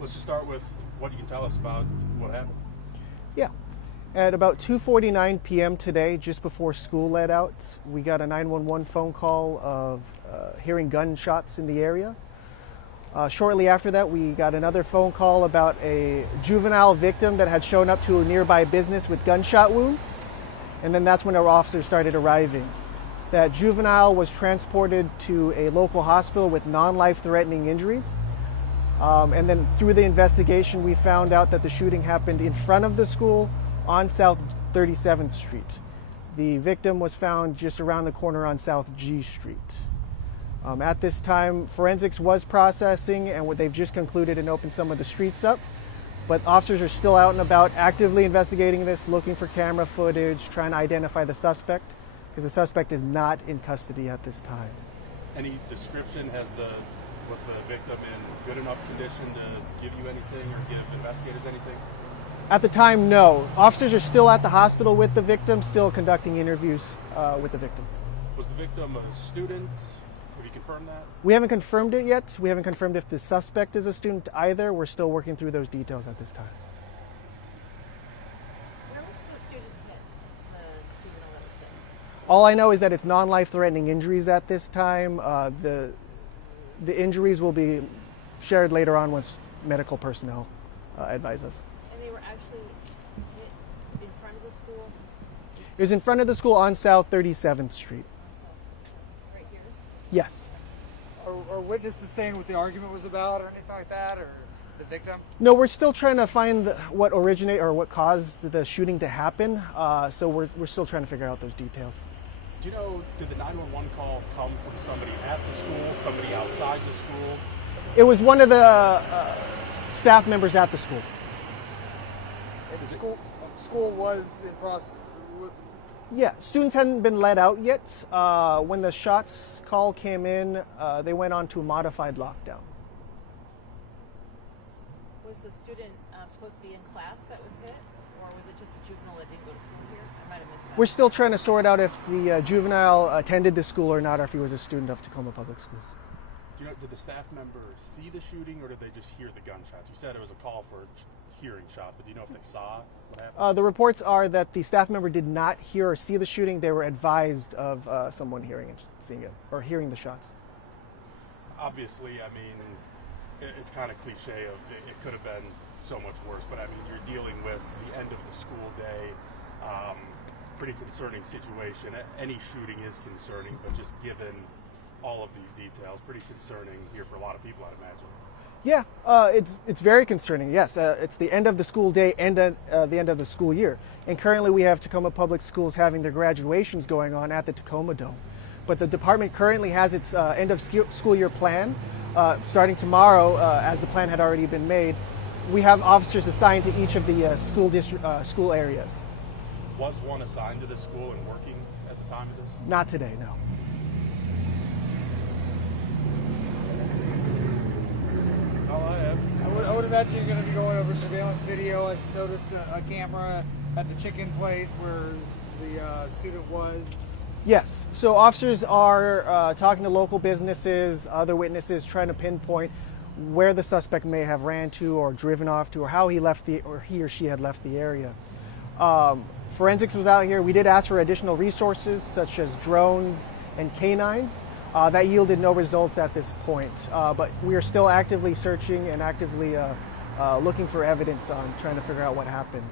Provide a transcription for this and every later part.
Let's just start with what you can tell us about what happened. Yeah. At about 2:49 p.m. today, just before school let out, we got a 911 phone call of hearing gunshots in the area. Shortly after that, we got another phone call about a juvenile victim that had shown up to a nearby business with gunshot wounds. And then that's when our officers started arriving. That juvenile was transported to a local hospital with non-life-threatening injuries. And then through the investigation, we found out that the shooting happened in front of the school on South 37th Street. The victim was found just around the corner on South G Street. At this time, forensics was processing, and they've just concluded and opened some of the streets up. But officers are still out and about actively investigating this, looking for camera footage, trying to identify the suspect, because the suspect is not in custody at this time. Any description? Was the victim in good enough condition to give you anything or give investigators anything? At the time, no. Officers are still at the hospital with the victim, still conducting interviews with the victim. Was the victim a student? Have you confirmed that? We haven't confirmed it yet. We haven't confirmed if the suspect is a student either. We're still working through those details at this time. Where was the student hit? The juvenile that was hit? All I know is that it's non-life-threatening injuries at this time. The injuries will be shared later on once medical personnel advise us. And they were actually hit in front of the school? It was in front of the school on South 37th Street. Right here? Yes. Are witnesses saying what the argument was about or anything like that, or the victim? No, we're still trying to find what caused the shooting to happen. So we're still trying to figure out those details. Do you know, did the 911 call come from somebody at the school, somebody outside the school? It was one of the staff members at the school. The school was in process. Yeah, students hadn't been let out yet. When the shots call came in, they went on to a modified lockdown. Was the student supposed to be in class that was hit? Or was it just a juvenile that didn't go to school here? I might have missed that. We're still trying to sort out if the juvenile attended the school or not, or if he was a student of Tacoma Public Schools. Do you know, did the staff member see the shooting, or did they just hear the gunshots? You said it was a call for hearing shot, but do you know if they saw what happened? The reports are that the staff member did not hear or see the shooting. They were advised of someone hearing and seeing it, or hearing the shots. Obviously, I mean, it's kind of cliche of it could have been so much worse, but I mean, you're dealing with the end of the school day, pretty concerning situation. Any shooting is concerning, but just given all of these details, pretty concerning here for a lot of people, I'd imagine. Yeah, it's very concerning. Yes, it's the end of the school day and the end of the school year. And currently we have Tacoma Public Schools having their graduations going on at the Tacoma Dome. But the department currently has its end of school year plan. Starting tomorrow, as the plan had already been made, we have officers assigned to each of the school areas. Was one assigned to the school and working at the time of this? Not today, no. That's all I have. I would imagine you're going to be going over surveillance video. I noticed a camera at the chicken place where the student was. Yes, so officers are talking to local businesses, other witnesses, trying to pinpoint where the suspect may have ran to or driven off to, or how he or she had left the area. Forensics was out here. We did ask for additional resources such as drones and canines. That yielded no results at this point, but we are still actively searching and actively looking for evidence on trying to figure out what happened.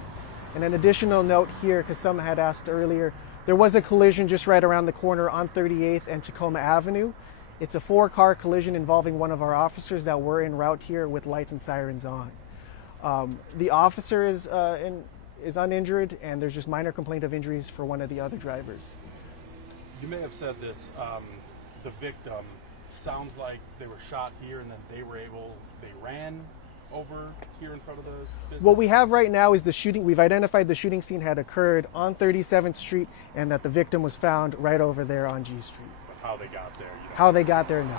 And an additional note here, because some had asked earlier, there was a collision just right around the corner on 38th and Tacoma Avenue. It's a 4-car collision involving one of our officers that were en route here with lights and sirens on. The officer is uninjured, and there's just minor complaint of injuries for one of the other drivers. You may have said this, the victim, sounds like they were shot here and then they ran over here in front of the business? What we have right now is the shooting. We've identified the shooting scene had occurred on 37th Street and that the victim was found right over there on G Street. But how they got there, you know? How they got there, no.